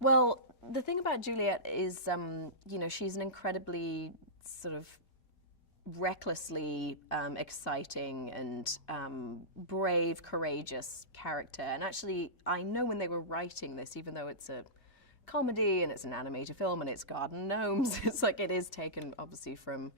Well, the thing about Juliet is, she's an incredibly sort of recklessly exciting and brave, courageous character. And actually, I know when they were writing this, even though it's a comedy and it's an animated film and it's garden gnomes, it's like it is taken obviously from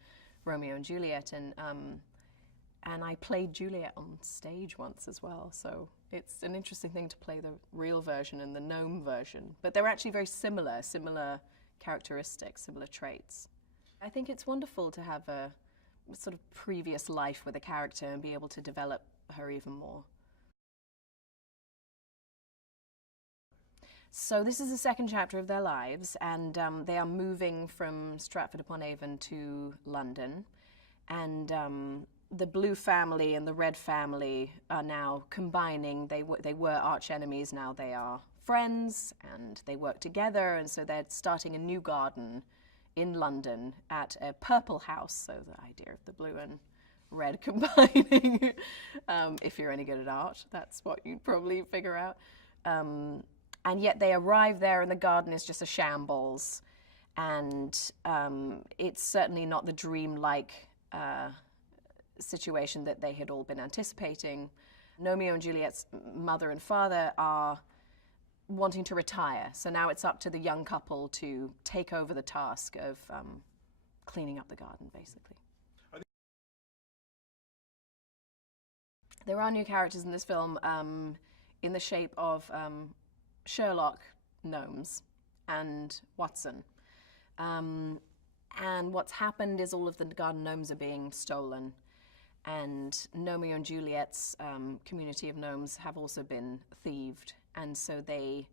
Romeo and Juliet, and I played Juliet on stage once as well, so it's an interesting thing to play the real version and the gnome version. But they're actually very similar characteristics, similar traits. I think it's wonderful to have a sort of previous life with a character and be able to develop her even more. So this is the second chapter of their lives, and they are moving from Stratford-upon-Avon to London, and the blue family and the red family are now combining. They were arch enemies, now they are friends, and they work together, and so they're starting a new garden in London at a purple house, so the idea of the blue and red combining. If you're any good at art, that's what you'd probably figure out. And yet they arrive there and the garden is just a shambles, and it's certainly not the dreamlike situation that they had all been anticipating. Gnomeo and Juliet's mother and father are wanting to retire, so now it's up to the young couple to take over the task of cleaning up the garden, basically. There are new characters in this film in the shape of Sherlock Gnomes and Watson. And what's happened is all of the garden gnomes are being stolen, and Gnomeo and Juliet's community of gnomes have also been thieved, and so they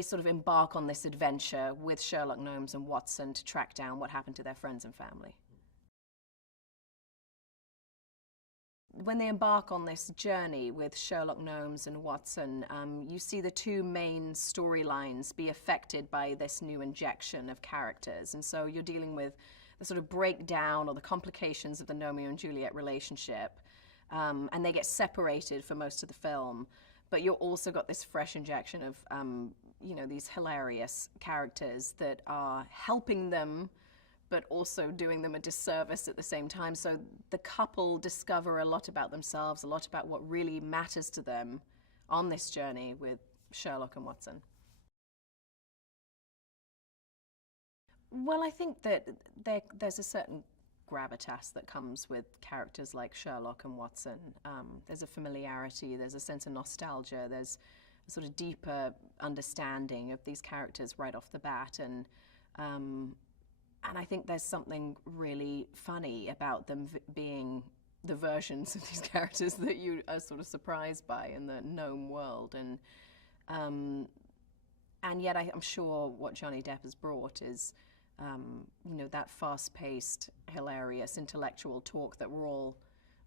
sort of embark on this adventure with Sherlock Gnomes and Watson to track down what happened to their friends and family. When they embark on this journey with Sherlock Gnomes and Watson, you see the two main storylines be affected by this new injection of characters. And so you're dealing with the sort of breakdown or the complications of the Gnomeo and Juliet relationship. And they get separated for most of the film. But you've also got this fresh injection of, these hilarious characters that are helping them but also doing them a disservice at the same time. So the couple discover a lot about themselves, a lot about what really matters to them on this journey with Sherlock and Watson. Well, I think that there's a certain gravitas that comes with characters like Sherlock and Watson. There's a familiarity, there's a sense of nostalgia, there's a sort of deeper understanding of these characters right off the bat, and I think there's something really funny about them being the versions of these characters that you are sort of surprised by in the gnome world. And yet I'm sure what Johnny Depp has brought is, that fast-paced, hilarious, intellectual talk that we're all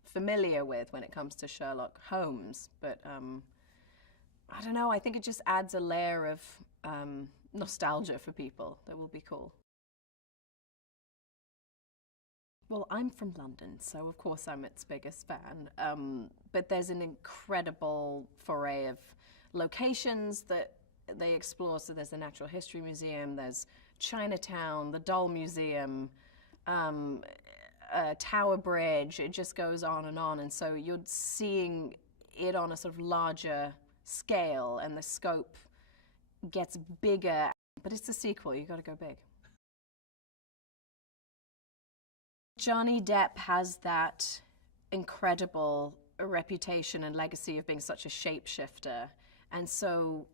familiar with when it comes to Sherlock Holmes. But I don't know, I think it just adds a layer of nostalgia for people that will be cool. Well, I'm from London, so of course I'm its biggest fan. But there's an incredible foray of locations that they explore. So there's the Natural History Museum, there's Chinatown, the Doll Museum, Tower Bridge. It just goes on. And so you're seeing it on a sort of larger scale, and the scope gets bigger. But it's a sequel, you've got to go big. Johnny Depp has that incredible reputation and legacy of being such a shapeshifter, and so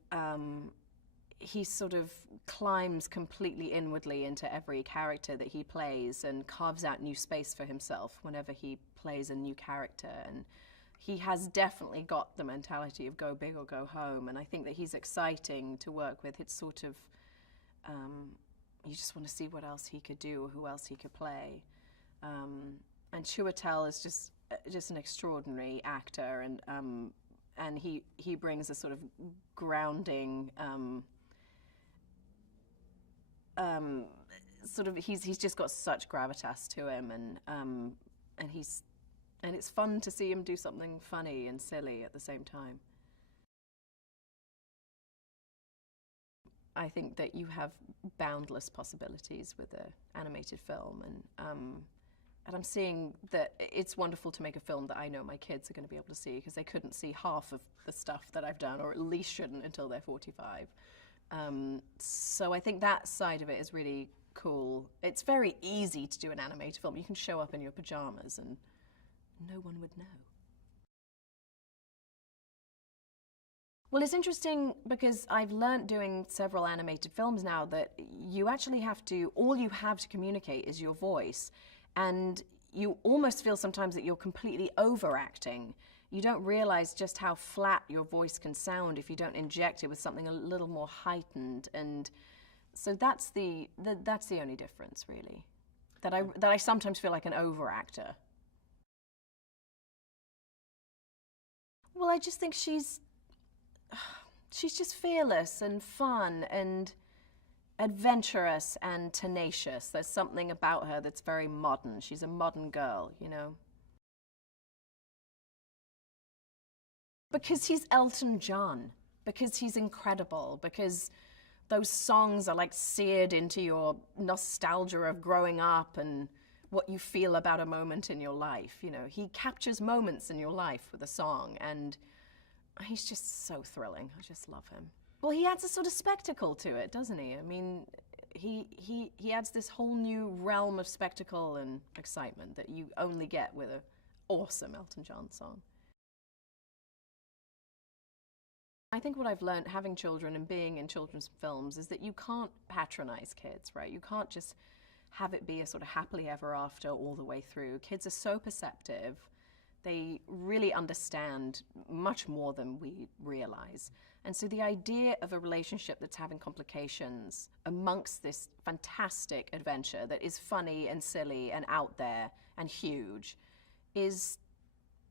he sort of climbs completely inwardly into every character that he plays and carves out new space for himself whenever he plays a new character. And he has definitely got the mentality of go big or go home, and I think that he's exciting to work with. It's sort of, you just want to see what else he could do or who else he could play. And Chiwetel is just an extraordinary actor, and he brings a sort of grounding, sort of he's just got such gravitas to him, and it's fun to see him do something funny and silly at the same time. I think that you have boundless possibilities with an animated film, and I'm seeing that it's wonderful to make a film that I know my kids are going to be able to see, because they couldn't see half of the stuff that I've done, or at least shouldn't until they're 45. So I think that side of it is really cool. It's very easy to do an animated film. You can show up in your pajamas and no one would know. Well, it's interesting because I've learnt doing several animated films now that you actually have to, all you have to communicate is your voice. And you almost feel sometimes that you're completely overacting. You don't realize just how flat your voice can sound if you don't inject it with something a little more heightened. And so that's the only difference, really. That I sometimes feel like an overactor. Well, I just think she's just fearless and fun and adventurous and tenacious. There's something about her that's very modern. She's a modern girl, you know. Because he's Elton John, because he's incredible, because those songs are like seared into your nostalgia of growing up and what you feel about a moment in your life. You know, he captures moments in your life with a song, and he's just so thrilling. I just love him. Well, he adds a sort of spectacle to it, doesn't he? I mean, he adds this whole new realm of spectacle and excitement that you only get with an awesome Elton John song. I think what I've learned having children and being in children's films is that you can't patronize kids, right? You can't just have it be a sort of happily ever after all the way through. Kids are so perceptive. They really understand much more than we realize. And so the idea of a relationship that's having complications amongst this fantastic adventure that is funny and silly and out there and huge is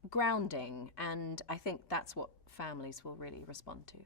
grounding, and I think that's what families will really respond to.